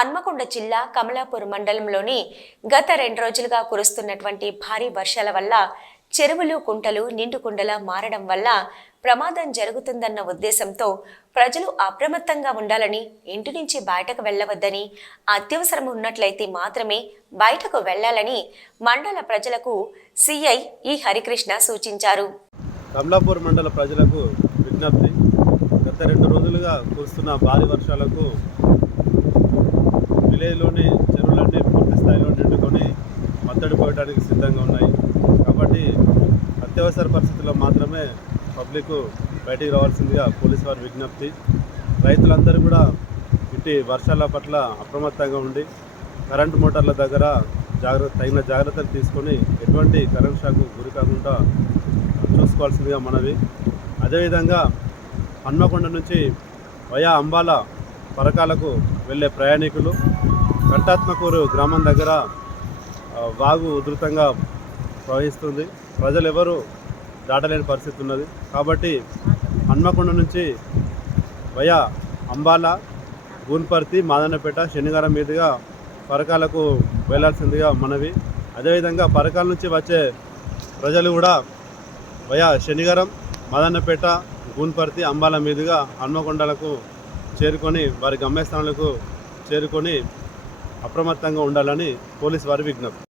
హన్మకొండ జిల్లా కమలాపూర్ మండలంలోని గత రెండు రోజులుగా కురుస్తున్నటువంటి భారీ వర్షాల వల్ల చెరువులు కుంటలు నిండుకుండలా మారడం వల్ల ప్రమాదం జరుగుతుందన్న ఉద్దేశంతో ప్రజలు అప్రమత్తంగా ఉండాలని ఇంటి నుంచి బయటకు వెళ్ళవద్దని అత్యవసరం ఉన్నట్లయితే మాత్రమే బయటకు వెళ్ళాలని మండల ప్రజలకు సిఐ ఈ హరికృష్ణ సూచించారు. కమలాపూర్ మండల ప్రజలకు విజ్ఞప్తి గత రెండు రోజులుగా కురుస్తున్న భారీ వర్షాలకు విలేజ్లోని చెరువులన్నీ పూర్తి స్థాయిలో నిండుకొని మత్తడి పోయడానికి సిద్ధంగా ఉన్నాయి. కాబట్టి అత్యవసర పరిస్థితుల్లో మాత్రమే పబ్లిక్ బయటికి రావాల్సిందిగా పోలీసు వారి విజ్ఞప్తి. రైతులందరూ కూడా ఇట్టి వర్షాల పట్ల అప్రమత్తంగా ఉండి కరెంటు మోటార్ల దగ్గర జాగ్రత్త తగిన జాగ్రత్తలు తీసుకొని ఎటువంటి కరెంట్ షాక్కు గురి కాకుండా చూసుకోవాల్సిందిగా మనవి. అదేవిధంగా హన్మకొండ నుంచి వయా అంబాల పరకాలకు వెళ్ళే ప్రయాణికులు ఘట్టాత్మకూరు గ్రామం దగ్గర వాగు ఉధృతంగా ప్రవహిస్తుంది. ప్రజలు ఎవరు దాటలేని పరిస్థితి ఉన్నది. కాబట్టి హన్మకొండ నుంచి వయా అంబాల గూన్పర్తి మాదన్నపేట శనిగారం మీదుగా పరకాలకు వెళ్ళాల్సిందిగా మనవి. అదేవిధంగా పరకాల నుంచి వచ్చే ప్రజలు కూడా వయా శనిగారం మాదన్నపేట గూన్పర్తి అంబాల మీదుగా హన్మకొండలకు చేరుకొని వారి గమ్యస్థానాలకు చేరుకొని అప్రమత్తంగా ఉండాలని పోలీసు వారి విజ్ఞప్తి.